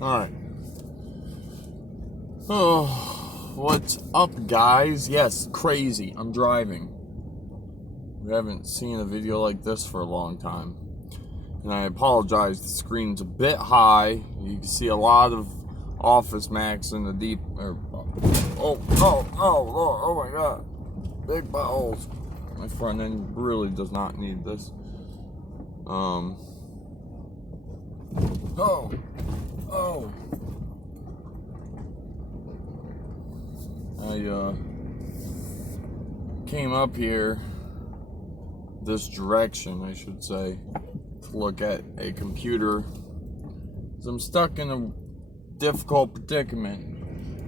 Alright. Oh, what's up, guys? Yes, crazy. I'm driving. We haven't seen a video like this for a long time. And I apologize, the screen's a bit high. You can see a lot of Office Max in the deep... oh my god. Big buttholes. My front end really does not need this. I came up here this direction, I should say, to look at a computer. So I'm stuck in a difficult predicament,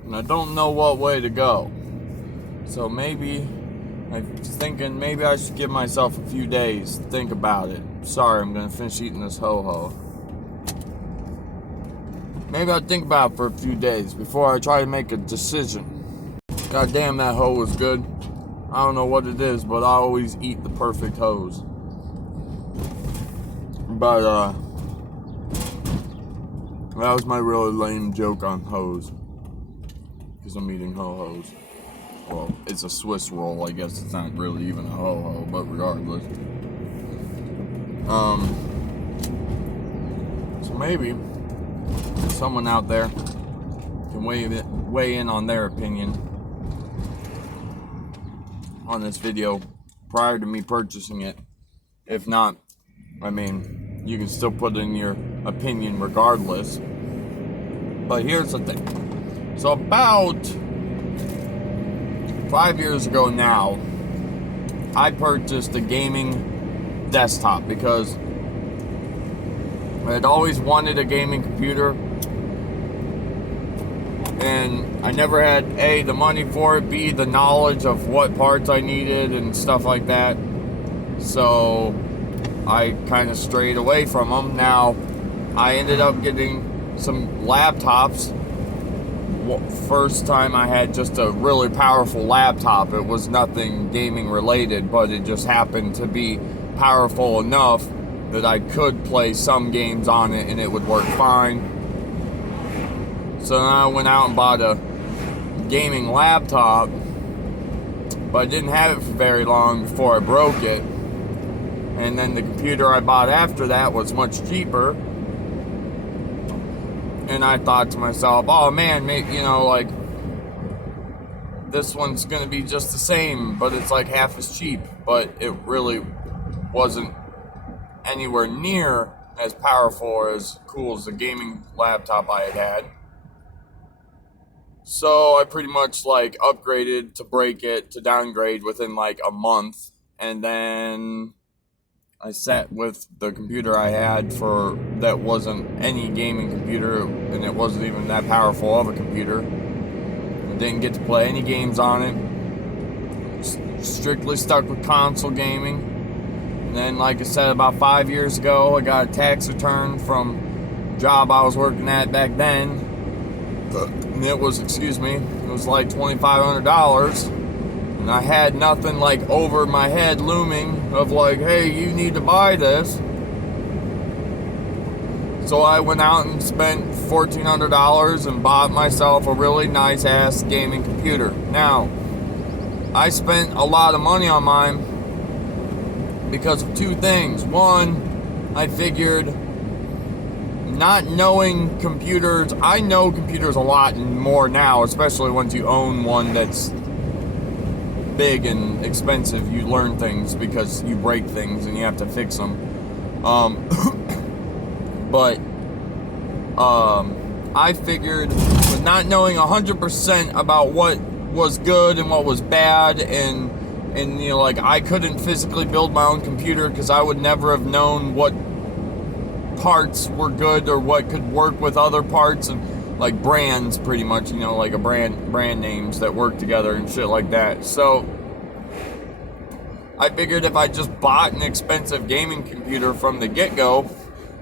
and I don't know what way to go. So maybe I'm thinking maybe I should give myself a few days to think about it. Sorry, I'm gonna finish eating this ho-ho. Maybe I'll think about it for a few days before I try to make a decision. God damn, that hoe was good. I don't know what it is, but I always eat the perfect hoes. But, that was my really lame joke on hoes. Because I'm eating ho-hos. Well, it's a Swiss roll, I guess it's not really even a ho-ho, but regardless. So maybe someone out there can weigh in on their opinion on this video prior to me purchasing it. If not, I mean, you can still put in your opinion regardless. But here's the thing. So about 5 years ago now, I purchased a gaming desktop because I had always wanted a gaming computer, and I never had A, the money for it, B, the knowledge of what parts I needed and stuff like that. So I kind of strayed away from them. Now I ended up getting some laptops. First time I had just a really powerful laptop. It was nothing gaming related, but it just happened to be powerful enough that I could play some games on it and it would work fine. So then I went out and bought a gaming laptop, but I didn't have it for very long before I broke it. And then the computer I bought after that was much cheaper. And I thought to myself, oh man, like, this one's gonna be just the same, but it's like half as cheap. But it really wasn't anywhere near as powerful or as cool as the gaming laptop I had. So I pretty much like upgraded to break it to downgrade within like a month. And then I sat with the computer I had that wasn't any gaming computer, and it wasn't even that powerful of a computer. I didn't get to play any games on it. Strictly stuck with console gaming. And then, like I said, about 5 years ago, I got a tax return from a job I was working at back then. And it was like $2,500. And I had nothing like over my head looming of like, hey, you need to buy this. So I went out and spent $1,400 and bought myself a really nice ass gaming computer. Now, I spent a lot of money on mine because of two things. One, I figured, not knowing computers, I know computers a lot more now, especially once you own one that's big and expensive. You learn things because you break things and you have to fix them. But I figured, with not knowing 100% about what was good and what was bad, and like, I couldn't physically build my own computer because I would never have known what parts were good or what could work with other parts, and like brands, pretty much, like a brand names that work together and shit like that. So I figured if I just bought an expensive gaming computer from the get-go,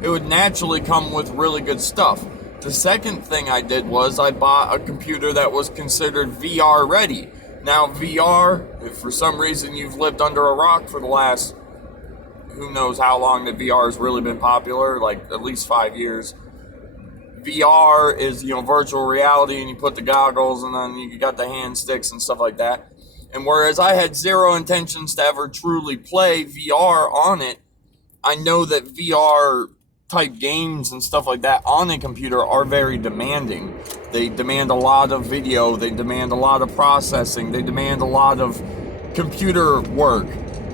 it would naturally come with really good stuff. The second thing I did was I bought a computer that was considered VR ready. Now VR, if for some reason you've lived under a rock for the last who knows how long that VR has really been popular, like at least 5 years. VR is, virtual reality, and you put the goggles and then you got the hand sticks and stuff like that. And whereas I had zero intentions to ever truly play VR on it, I know that VR type games and stuff like that on a computer are very demanding. They demand a lot of video, they demand a lot of processing, they demand a lot of computer work.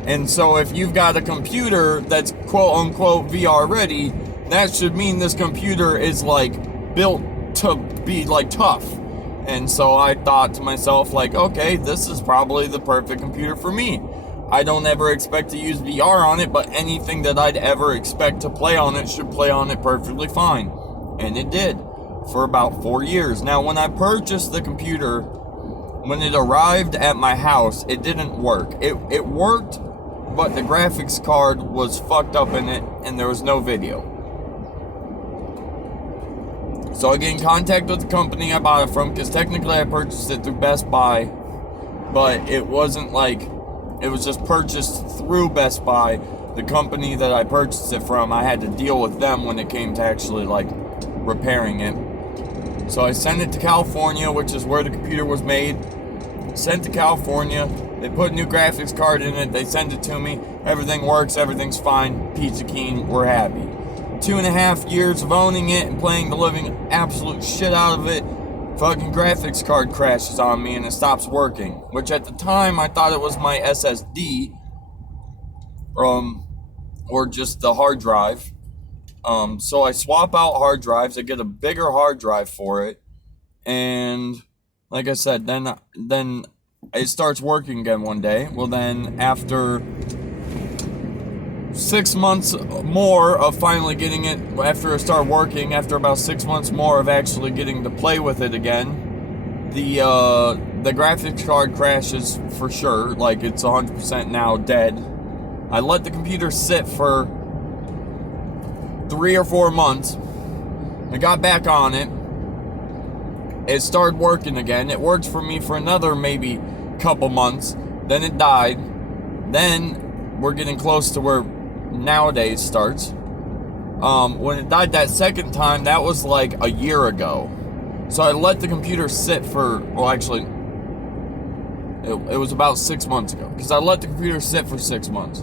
And so if you've got a computer that's quote unquote VR ready, that should mean this computer is like built to be like tough. And so I thought to myself, like, okay, this is probably the perfect computer for me. I don't ever expect to use VR on it, but anything that I'd ever expect to play on it should play on it perfectly fine. And it did for about 4 years. Now, when I purchased the computer, when it arrived at my house, it didn't work. It worked, but the graphics card was fucked up in it and there was no video. So I get in contact with the company I bought it from, because technically I purchased it through Best Buy, but it wasn't like, it was just purchased through Best Buy. The company that I purchased it from, I had to deal with them when it came to actually like repairing it. So I sent it to California, which is where the computer was made. Sent to California, they put a new graphics card in it, they send it to me, everything works, everything's fine, pizza keen, we're happy. 2.5 years of owning it and playing the living absolute shit out of it, fucking graphics card crashes on me and it stops working. Which at the time I thought it was my SSD, or just the hard drive. So I swap out hard drives, I get a bigger hard drive for it, and like I said, then it starts working again one day. Well, then after 6 months more of finally getting it, after it started working, after about 6 months more of actually getting to play with it again, the graphics card crashes for sure. Like, it's 100% now dead. I let the computer sit for 3 or 4 months. I got back on it. It started working again. It worked for me for another maybe couple months. Then it died. Then we're getting close to where nowadays starts. When it died that second time, that was like a year ago. So I let the computer sit for, well, actually, it was about 6 months ago, because I let the computer sit for 6 months.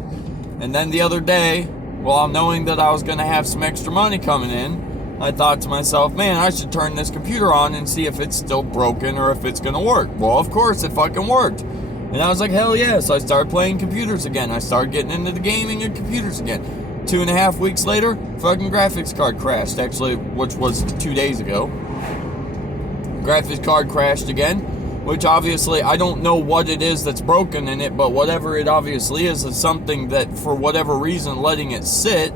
And then the other day, while knowing that I was going to have some extra money coming in, I thought to myself, man, I should turn this computer on and see if it's still broken or if it's going to work. Well, of course, it fucking worked. And I was like, hell yeah. So I started playing computers again. I started getting into the gaming of computers again. 2.5 weeks later, fucking graphics card crashed, actually, which was 2 days ago. Graphics card crashed again, which obviously I don't know what it is that's broken in it, but whatever it obviously is something that, for whatever reason, letting it sit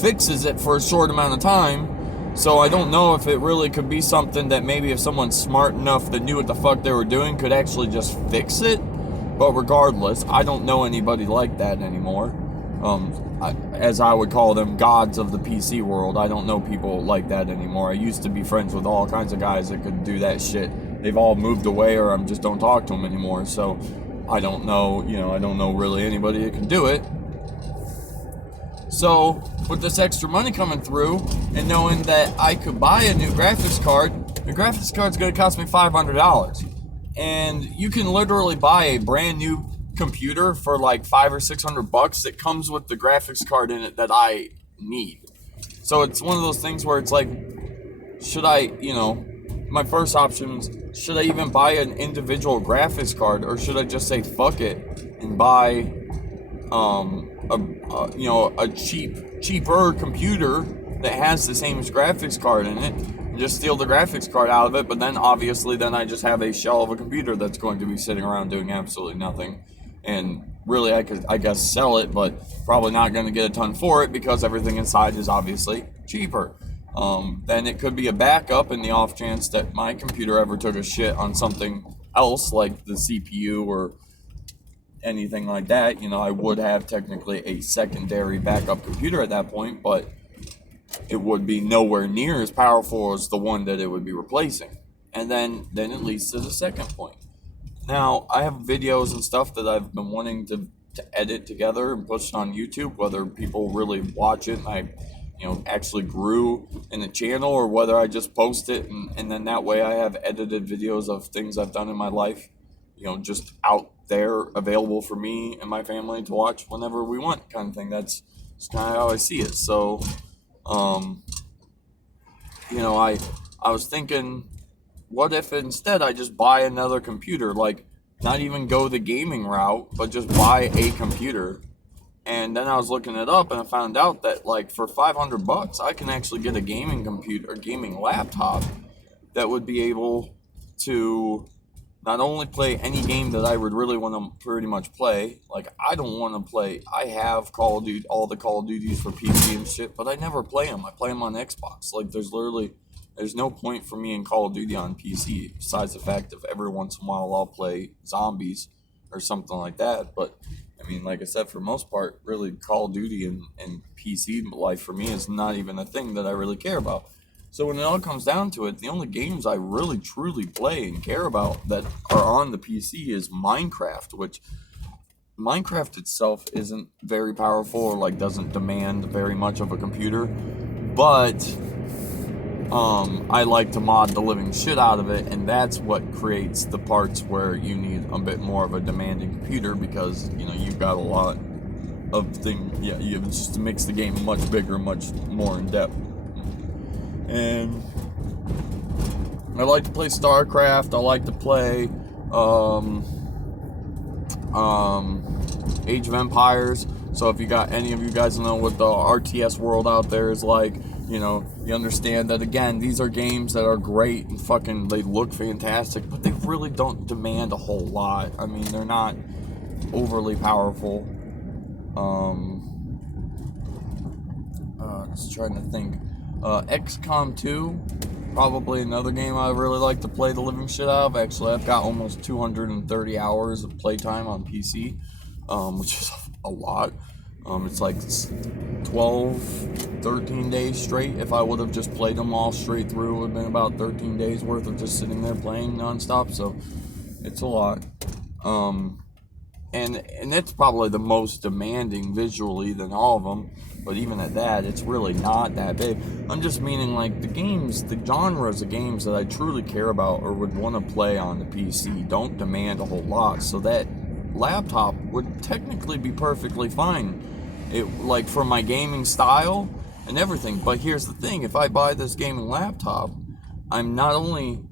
fixes it for a short amount of time. So I don't know if it really could be something that maybe if someone smart enough that knew what the fuck they were doing could actually just fix it. But regardless, I don't know anybody like that anymore. As I would call them, gods of the PC world. I don't know people like that anymore. I used to be friends with all kinds of guys that could do that shit. They've all moved away, or I just don't talk to them anymore. So I don't know, I don't know really anybody that can do it. So with this extra money coming through and knowing that I could buy a new graphics card, the graphics card's going to cost me $500. And you can literally buy a brand new computer for like $500 or $600 that comes with the graphics card in it that I need. So it's one of those things where it's like, should I, my first option is, should I even buy an individual graphics card, or should I just say fuck it and buy a cheaper computer that has the same graphics card in it, and just steal the graphics card out of it? But then obviously then I just have a shell of a computer that's going to be sitting around doing absolutely nothing. And really I could, I guess, sell it, but probably not going to get a ton for it because everything inside is obviously cheaper. Then it could be a backup in the off chance that my computer ever took a shit on something else, like the CPU or anything like that. I would have technically a secondary backup computer at that point, but it would be nowhere near as powerful as the one that it would be replacing. And then it leads to the second point. Now, I have videos and stuff that I've been wanting to edit together and push on YouTube, whether people really watch it. I actually grew in the channel, or whether I just post it and then that way I have edited videos of things I've done in my life, just out there available for me and my family to watch whenever we want, kind of thing. That's kind of how I see it. So, I was thinking, what if instead I just buy another computer, like not even go the gaming route, but just buy a computer. And then I was looking it up and I found out that like for $500 I can actually get a gaming computer, a gaming laptop that would be able to not only play any game that I would really want to pretty much play. Like I don't want to play, I have Call of Duty, all the Call of Duties for PC and shit, but I never play them. I play them on Xbox. Like there's no point for me in Call of Duty on PC besides the fact of every once in a while I'll play zombies or something like that. But I mean, like I said, for the most part, really Call of Duty and PC life for me is not even a thing that I really care about. So when it all comes down to it, the only games I really truly play and care about that are on the PC is Minecraft, which Minecraft itself isn't very powerful or like doesn't demand very much of a computer, but I like to mod the living shit out of it, and that's what creates the parts where you need a bit more of a demanding computer, because you've got a lot of things. Yeah, you just makes the game much bigger, much more in depth. And I like to play StarCraft. I like to play Age of Empires. So if you got any of you guys know what the RTS world out there is like, you understand that, again, these are games that are great and fucking, they look fantastic, but they really don't demand a whole lot. I mean, they're not overly powerful. Just trying to think. XCOM 2, probably another game I really like to play the living shit out of. Actually, I've got almost 230 hours of playtime on PC, which is a lot. It's like 12, 13 days straight. If I would have just played them all straight through, it would have been about 13 days worth of just sitting there playing nonstop. So it's a lot. And it's probably the most demanding visually than all of them. But even at that, it's really not that big. I'm just meaning like the genres of games that I truly care about or would want to play on the PC don't demand a whole lot. So that laptop would technically be perfectly fine. Like for my gaming style and everything. But here's the thing, if I buy this gaming laptop, I'm not only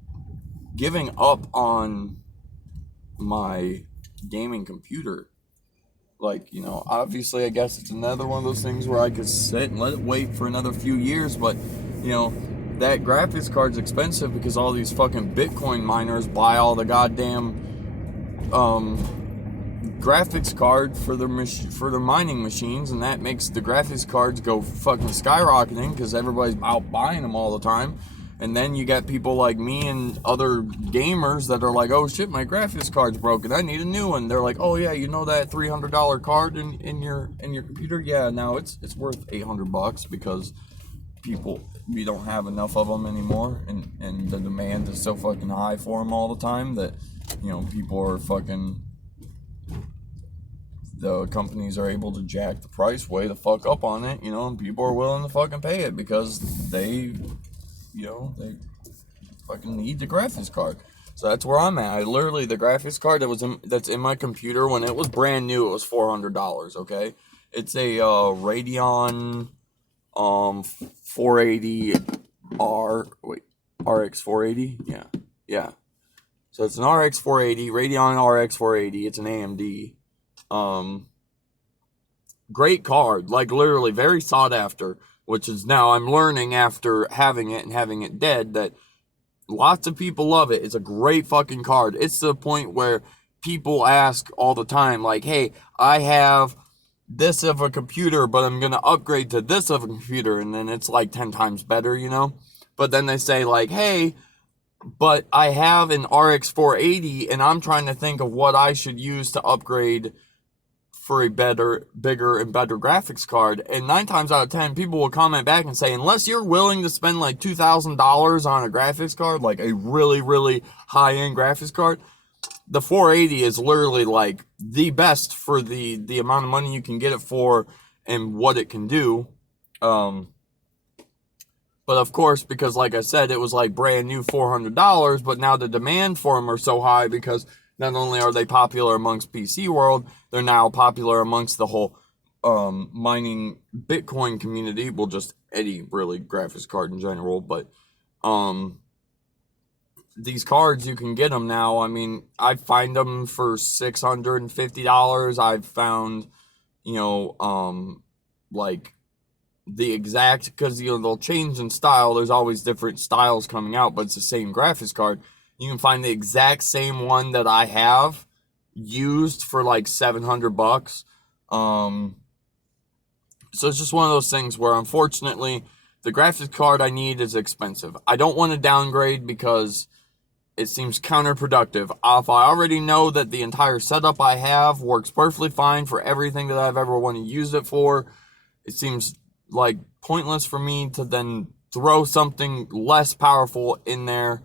giving up on my gaming computer. Like, obviously I guess it's another one of those things where I could sit and let it wait for another few years, but that graphics card's expensive because all these fucking Bitcoin miners buy all the goddamn graphics card for their mining machines, and that makes the graphics cards go fucking skyrocketing because everybody's out buying them all the time. And then you got people like me and other gamers that are like, oh shit, my graphics card's broken, I need a new one. They're like, oh yeah, that $300 card in your computer? Yeah, now it's worth $800 because we don't have enough of them anymore, and the demand is so fucking high for them all the time that people are fucking, the companies are able to jack the price way the fuck up on it, and people are willing to fucking pay it because they fucking need the graphics card. So that's where I'm at. The graphics card that's in my computer when it was brand new, it was $400. Okay, it's a Radeon 480 RX 480. Yeah. So it's an RX 480, Radeon RX 480. It's an AMD. Great card, like literally very sought after. Which is now I'm learning after having it and having it dead that lots of people love it. It's a great fucking card. It's to the point where people ask all the time, like, hey, I have this of a computer, but I'm going to upgrade to this of a computer. And then it's like 10 times better, But then they say like, hey, but I have an RX 480 and I'm trying to think of what I should use to upgrade for a bigger and better graphics card. And 9 times out of 10, people will comment back and say, unless you're willing to spend like $2,000 on a graphics card, like a really, really high-end graphics card, the 480 is literally like the best for the amount of money you can get it for and what it can do. But of course, because like I said, it was like brand new $400, but now the demand for them are so high because not only are they popular amongst PC world, they're now popular amongst the whole mining Bitcoin community. Well, just any really graphics card in general, but these cards, you can get them now. I mean, I find them for $650. I've found, like the exact, because they'll change in style. There's always different styles coming out, but it's the same graphics card. You can find the exact same one that I have used for like $700. So it's just one of those things where, unfortunately, the graphics card I need is expensive. I don't want to downgrade because it seems counterproductive. If I already know that the entire setup I have works perfectly fine for everything that I've ever wanted to use it for, it seems like pointless for me to then throw something less powerful in there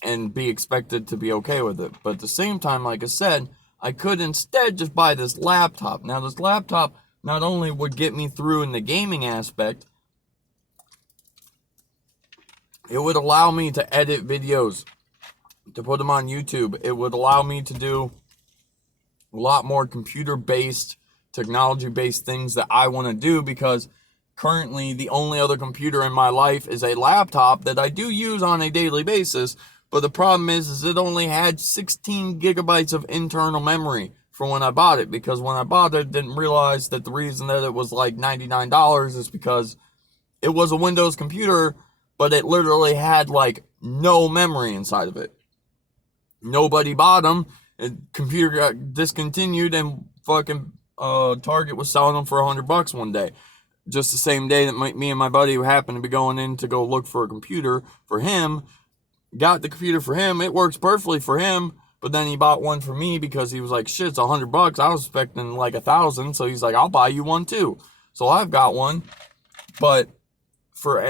and be expected to be okay with it. But at the same time, like I said, I could instead just buy this laptop. Now, this laptop not only would get me through in the gaming aspect, it would allow me to edit videos, to put them on YouTube. It would allow me to do a lot more computer-based, technology-based things that I want to do, because currently the only other computer in my life is a laptop that I do use on a daily basis. But the problem is it only had 16 gigabytes of internal memory for when I bought it, because when I bought it, I didn't realize that the reason that it was like $99 is because it was a Windows computer, but it literally had like no memory inside of it. Nobody bought them. The computer got discontinued, and fucking Target was selling them for $100 one day. Just the same day that me and my buddy, who happened to be going in to go look for a computer for him, got the computer for him. It works perfectly for him, but then he bought one for me because he was like, shit, it's $100. I was expecting like 1,000, so he's like, I'll buy you one too. So I've got one. But for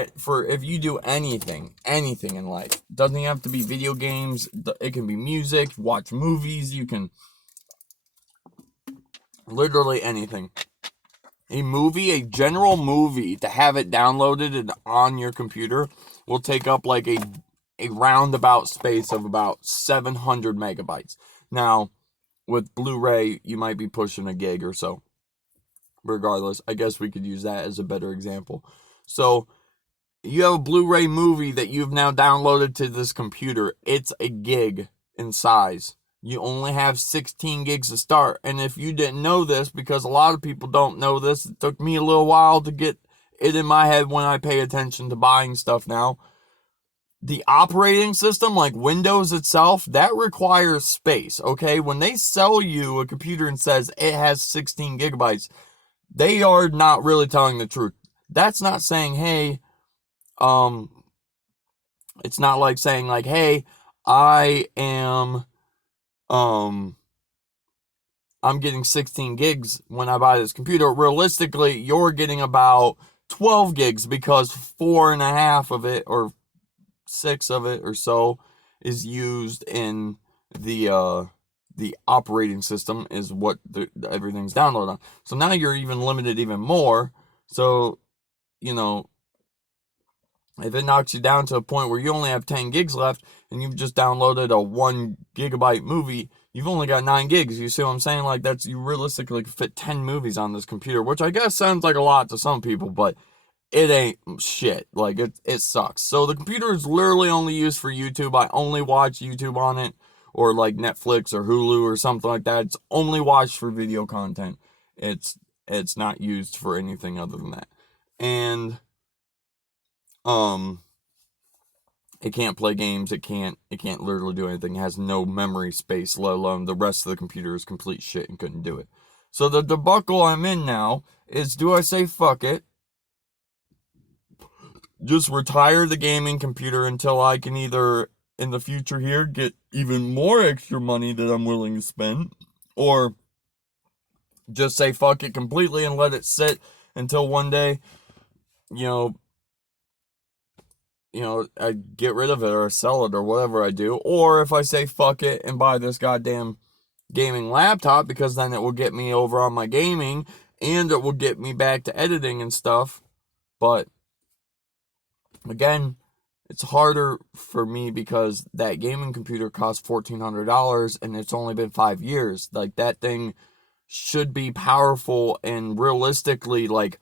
if you do anything in life, it doesn't have to be video games. It can be music, watch movies. You can literally anything. A general movie, to have it downloaded and on your computer will take up like a roundabout space of about 700 megabytes. Now, with Blu-ray, you might be pushing a gig or so. Regardless, I guess we could use that as a better example. So, you have a Blu-ray movie that you've now downloaded to this computer. It's a gig in size. You only have 16 gigs to start. And if you didn't know this, because a lot of people don't know this, it took me a little while to get it in my head when I pay attention to buying stuff now. The operating system, like Windows itself, that requires space, okay? When they sell you a computer and says it has 16 gigabytes, they are not really telling the truth. That's not saying, hey, it's not like saying like, hey, I'm getting 16 gigs when I buy this computer. Realistically, you're getting about 12 gigs because 4.5 of it, or 6 of it or so, is used in the operating system, is what everything's downloaded on. So now you're even limited even more. So, if it knocks you down to a point where you only have 10 gigs left and you've just downloaded a 1 gigabyte movie, you've only got 9 gigs. You see what I'm saying? Like, you realistically could fit 10 movies on this computer, which I guess sounds like a lot to some people, but it ain't shit. Like, it sucks. So the computer is literally only used for YouTube. I only watch YouTube on it, or like Netflix or Hulu or something like that. It's only watched for video content. It's not used for anything other than that. And it can't play games. It can't literally do anything. It has no memory space, let alone the rest of the computer is complete shit and couldn't do it. So the debacle I'm in now is, do I say fuck it, just retire the gaming computer until I can either in the future here get even more extra money that I'm willing to spend, or just say fuck it completely and let it sit until one day, I get rid of it or sell it or whatever I do. Or if I say fuck it and buy this goddamn gaming laptop, because then it will get me over on my gaming and it will get me back to editing and stuff. But Again, it's harder for me because that gaming computer cost $1,400 and it's only been 5 years. Like, that thing should be powerful and realistically, like,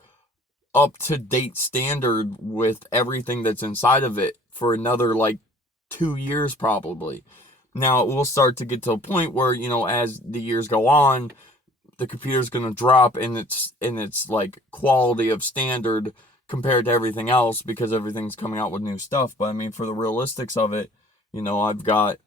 up to date standard with everything that's inside of it for another, like, 2 years probably. Now, it will start to get to a point where, as the years go on, the computer's going to drop in its like quality of standard compared to everything else because everything's coming out with new stuff. But I mean, for the realistics of it, I've got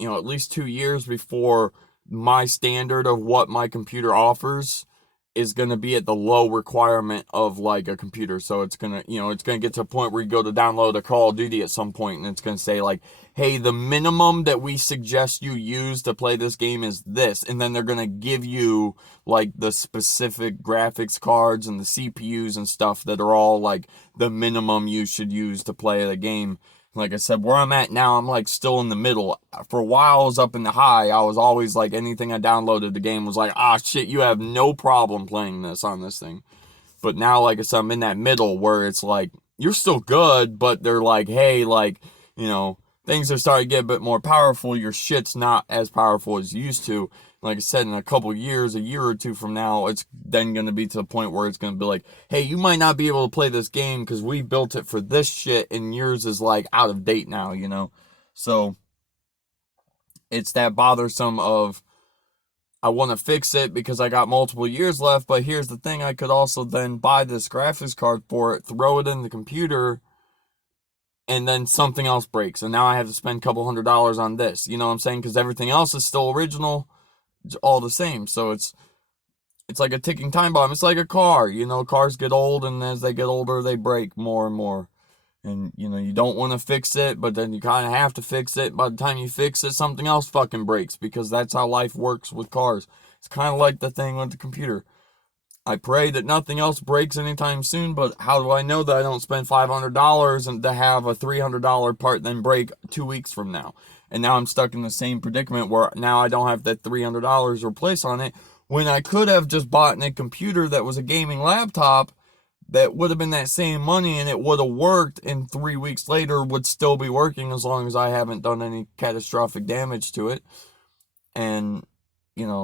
at least 2 years before my standard of what my computer offers is going to be at the low requirement of like a computer. So it's going to get to a point where you go to download a Call of Duty at some point and it's going to say like, hey, the minimum that we suggest you use to play this game is this. And then they're going to give you like the specific graphics cards and the CPUs and stuff that are all like the minimum you should use to play the game. Like I said, where I'm at now, I'm like still in the middle. For a while, I was up in the high. I was always like, anything I downloaded the game was like, shit, you have no problem playing this on this thing. But now, like I said, I'm in that middle where it's like, you're still good, but they're like, hey, like, things are starting to get a bit more powerful. Your shit's not as powerful as you used to. Like I said, in a couple years, a year or two from now, it's then going to be to the point where it's going to be like, hey, you might not be able to play this game because we built it for this shit and yours is like out of date now, So it's that bothersome of, I want to fix it because I got multiple years left, but here's the thing, I could also then buy this graphics card for it, throw it in the computer, and then something else breaks, and now I have to spend a couple $100 on this, you know what I'm saying? Because everything else is still original, all the same. So it's like a ticking time bomb. It's like a car, cars get old, and as they get older, they break more and more. And, you don't want to fix it, but then you kind of have to fix it. By the time you fix it, something else fucking breaks, because that's how life works with cars. It's kind of like the thing with the computer. I pray that nothing else breaks anytime soon, but how do I know that I don't spend $500 and to have a $300 part then break 2 weeks from now? And now I'm stuck in the same predicament where now I don't have that $300 to replace on it, when I could have just bought a computer that was a gaming laptop that would have been that same money and it would have worked, and 3 weeks later would still be working as long as I haven't done any catastrophic damage to it. And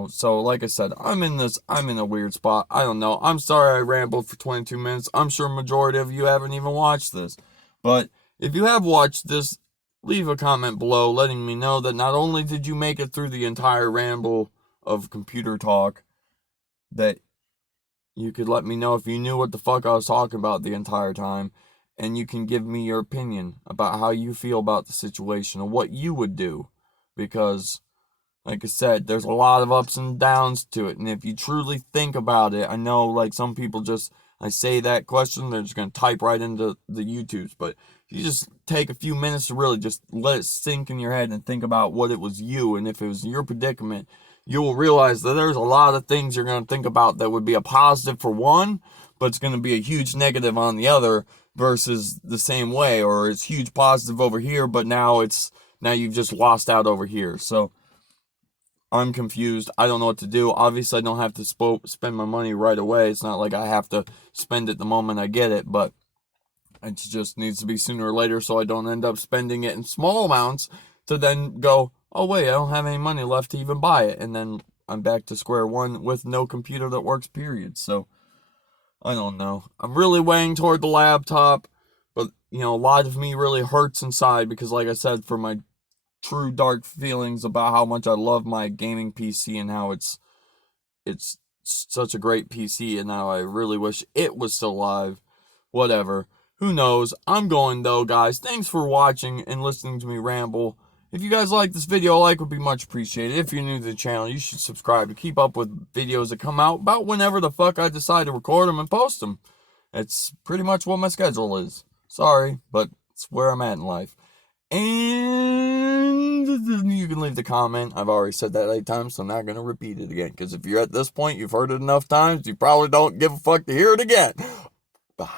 so like I said, I'm in a weird spot. I don't know. I'm sorry I rambled for 22 minutes. I'm sure majority of you haven't even watched this. But if you have watched this, leave a comment below letting me know that not only did you make it through the entire ramble of computer talk, that you could let me know if you knew what the fuck I was talking about the entire time, and you can give me your opinion about how you feel about the situation and what you would do. Because, like I said, there's a lot of ups and downs to it, and if you truly think about it, I know like some people I say that question, they're just going to type right into the YouTubes, but if you just take a few minutes to really just let it sink in your head and think about what it was you, and if it was your predicament, you will realize that there's a lot of things you're going to think about that would be a positive for one, but it's going to be a huge negative on the other, versus the same way, or it's huge positive over here, but now you've just lost out over here. So I'm confused. I don't know what to do. Obviously, I don't have to spend my money right away. It's not like I have to spend it the moment I get it, but it just needs to be sooner or later so I don't end up spending it in small amounts to then go, oh wait, I don't have any money left to even buy it. And then I'm back to square one with no computer that works, period. So, I don't know. I'm really weighing toward the laptop, but, a lot of me really hurts inside because, like I said, for my true dark feelings about how much I love my gaming PC and how it's such a great PC and how I really wish it was still alive. Whatever. Who knows? I'm going though, guys. Thanks for watching and listening to me ramble. If you guys like this video, a like would be much appreciated. If you're new to the channel, you should subscribe to keep up with videos that come out about whenever the fuck I decide to record them and post them. It's pretty much what my schedule is. Sorry, but it's where I'm at in life. And you can leave the comment. I've already said that 8 times, so I'm not going to repeat it again. Because if you're at this point, you've heard it enough times, you probably don't give a fuck to hear it again. Bye.